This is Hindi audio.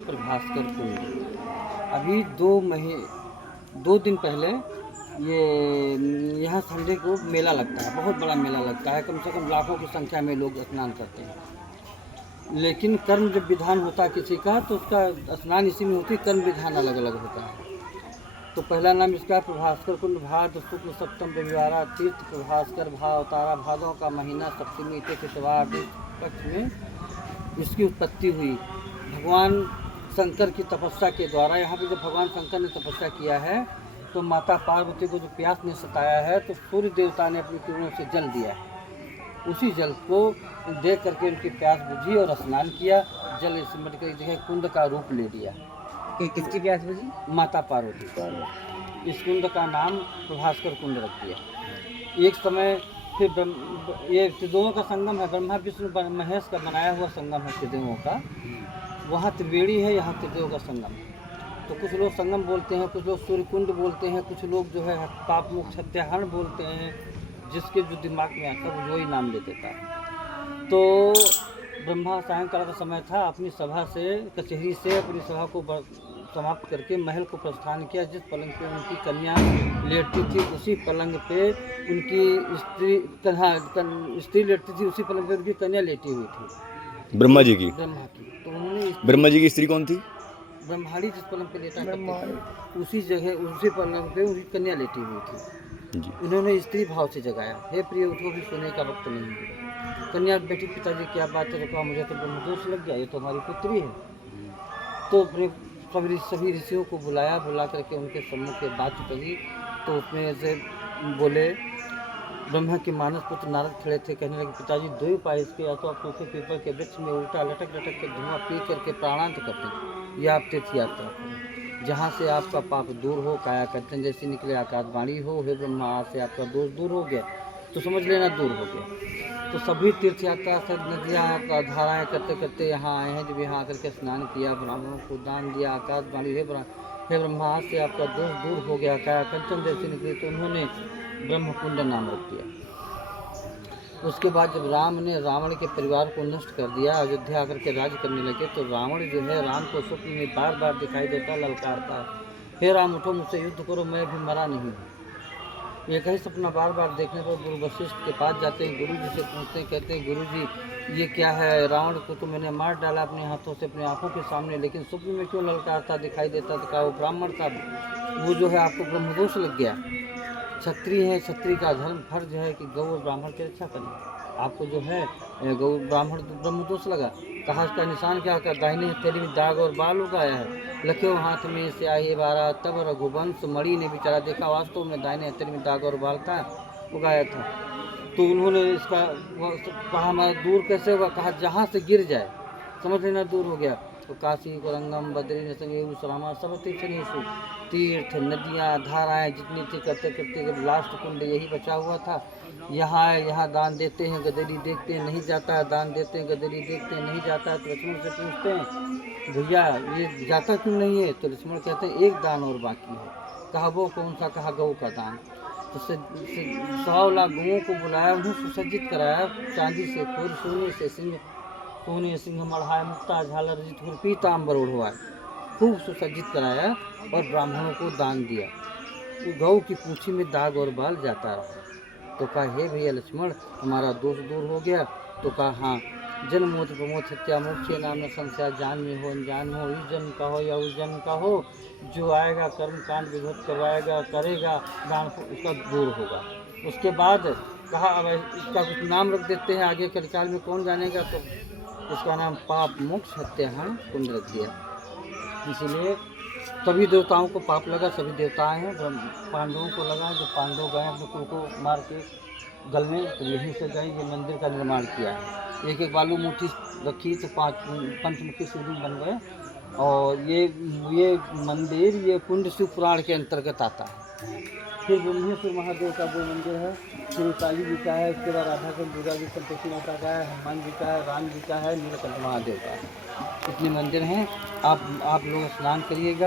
भास्कर कुंड अभी 2 दिन पहले ये यहाँ संडे को मेला लगता है, बहुत बड़ा मेला लगता है। कम से कम लाखों की संख्या में लोग स्नान करते हैं। लेकिन कर्म जब विधान होता है किसी का तो उसका स्नान इसी में होती है, कर्म विधान अलग अलग होता है। तो पहला नाम इसका प्रभास्कर कुंड, भाद्र शुक्ल सप्तम रविवारा तीर्थ प्रभास्कर भाव तारा भादों का महीना सप्तमी तिथवार पक्ष में इसकी उत्पत्ति हुई। भगवान शंकर की तपस्या के द्वारा यहाँ पे जब भगवान शंकर ने तपस्या किया है तो माता पार्वती को जो प्यास ने सताया है तो सूर्य देवता ने अपनी किरणों से जल दिया है। उसी जल को देख करके उनकी प्यास बुझी और स्नान किया। जल सिमट कर जो है कुंड का रूप ले लिया। किसकी प्यास बुझी? माता पार्वती। इस कुंड का नाम प्रभास्कर कुंड रख दिया। एक समय फिर ये त्रिदेवों का संगम है, ब्रह्मा विष्णु महेश का बनाया हुआ संगम है त्रिदेवों का। वहाँ त्रिवेणी है, यहाँ त्रिदेव का संगम है। तो कुछ लोग संगम बोलते हैं, कुछ लोग सूर्य कुंड बोलते हैं, कुछ लोग जो है पाप मुक्त सत्याहरण बोलते हैं। जिसके जो दिमाग में आता है वो वही नाम ले देता है। तो ब्रह्मा सायंकाल का समय था, अपनी सभा से कचहरी से अपनी सभा को समाप्त करके महल को प्रस्थान किया। जिस पलंग पे उनकी कन्या लेटती थी उसी पलंग पे उनकी स्त्री लेटती थी, उसी पलंग पे उनकी कन्या लेटी हुई थी, ब्रह्मा जी की। ब्रह्मा की। तो उन्होंने ब्रह्मा जी की स्त्री कौन थी? ब्रह्माणी जिस पलंग पे लेटा करते थे उसी जगह उसी पलंग पे उनकी कन्या लेटी हुई थी जी। उन्होंने स्त्री भाव से जगाया, हे प्रिय उठो भी सोने का वक्त नहीं है। कन्या बेटी पिताजी क्या बात है, तो कहा मुझे तो ब्रह्मदोष लग गया, ये तो हमारी पुत्री है। तो अपने सभी ऋषियों को बुला करके उनके सम्मुख के बात कही। तो उसमें से बोले, ब्रह्मा के मानस पुत्र नारद खड़े थे, कहने लगे पिताजी दो उपाय इसके, या तो आप सूखे पीपल के वृक्ष में उल्टा लटक लटक के धुआं पी करके प्राणांत करते हैं, या आप तीर्थ यात्रा करें जहाँ से आपका पाप दूर हो, काया कर्तन जैसी निकले, आकाशवाणी हो, हे ब्रह्मा आज से आपका दोष दूर हो गया, तो समझ लेना दूर हो गया। तो सभी तीर्थ यात्रा से नदियाँ धाराएँ करते करते यहाँ आए हैं। जब यहाँ आकर के स्नान किया, ब्राह्मणों को दान दिया, आकाशवाणी हे ब्रह्मा आज से आपका दोष दूर हो गया, काया कर्तन जैसी निकली, तो उन्होंने ब्रह्मकुंड नाम रख दिया। उसके बाद जब राम ने रावण के परिवार को नष्ट कर दिया, अयोध्या आकर के राज करने लगे, तो रावण जो है राम को स्वप्न में बार बार दिखाई देता, ललकारता है, हे राम उठो मुझसे युद्ध करो, मैं भी मरा नहीं हूँ। ये कहीं सपना बार बार देखने पर गुरु वशिष्ठ के पास जाते हैं, गुरु जी से पूछते, कहते हैं गुरु जी ये क्या है, रावण को तो मैंने मार डाला अपने हाथों से अपनी आंखों के सामने, लेकिन स्वप्न में क्यों ललकारता दिखाई देता? तो कहा वो ब्राह्मण था, वो जो है आपको ब्रह्मदोष लग गया। क्षत्रिय है, क्षत्रिय का धर्म फर्ज है कि गौ और ब्राह्मण की रक्षा करें। आपको जो है गौ ब्राह्मण ब्रह्मदोष लगा। कहा इसका निशान क्या होगा? दाहिने हथेली में दाग और बाल उगाया है, लखे हाथ में से आए बारा। तब रघुवंश मणि ने बेचारा देखा, वास्तव में दाहिने हथेली में दाग और बाल था, उगाया था। तो उन्होंने इसका कहा हमारा दूर कैसे होगा? कहा जहाँ से गिर जाए समझ लेना दूर हो गया। तो काशी कोरंगम बद्री नसंग सरामा सब तीर्थनेशु, तीर्थ नदियाँ धाराएँ जितनी थी करते करते लास्ट कुंड यही बचा हुआ था। यहाँ दान देते हैं, गदरी देखते हैं नहीं जाता है, दान देते हैं, गदरी देखते हैं नहीं जाता है। तो लक्ष्मण से पूछते हैं भैया ये जाता क्यों नहीं है? तो लक्ष्मण कहते हैं एक दान और बाकी है। कहा वो कौन सा? कहा गौ का दान। तो 100 लाख गौओं को बुलाया, उन्हें सुसज्जित कराया, चांदी से फूल, सोने सिंह मढ़ाए, मुक्ता झालर जित पीताम्बर ओढ़वाए, खूब सुसज्जित कराया और ब्राह्मणों को दान दिया। तो गौ की पूंछी में दाग और बाल जाता रहा। तो कहा हे भैया लक्ष्मण हमारा दोष दूर हो गया? तो कहा हाँ, जन्म मोत प्रमोद हत्या मोक्ष नाम न संशय, जान में हो अनजान हो, इस जन्म का हो या उस जन्म का हो, जो आएगा कर्म कांड विधुत करवाएगा करेगा दान उसका दूर होगा। उसके बाद कहा अब इसका कुछ नाम रख देते हैं, आगे के काल में कौन जानेगा। तो उसका नाम पाप मोक्ष हत्याहरण कुंड रख दिया। इसीलिए सभी देवताओं को पाप लगा, सभी देवता हैं, पांडवों को लगा, जो पांडव गए अपने कुल को मार के गलने, तो यहीं से गए ये मंदिर का निर्माण किया है। एक एक बालू मुट्ठी रखी तो 5 पंचमुखी शिवलिंग बन गए। और ये मंदिर ये कुंड शिव पुराण के अंतर्गत आता है। फिर ब्रह्मेश्वर महादेव का जो मंदिर है, फिर काली जी का है, उसके बाद राधा का, दुर्गा जी, संतोषी माता का है, हनुमान जी का है, राम जी का है, नीलकंठ महादेव का है। इतने मंदिर हैं। आप लोग स्नान करिएगा।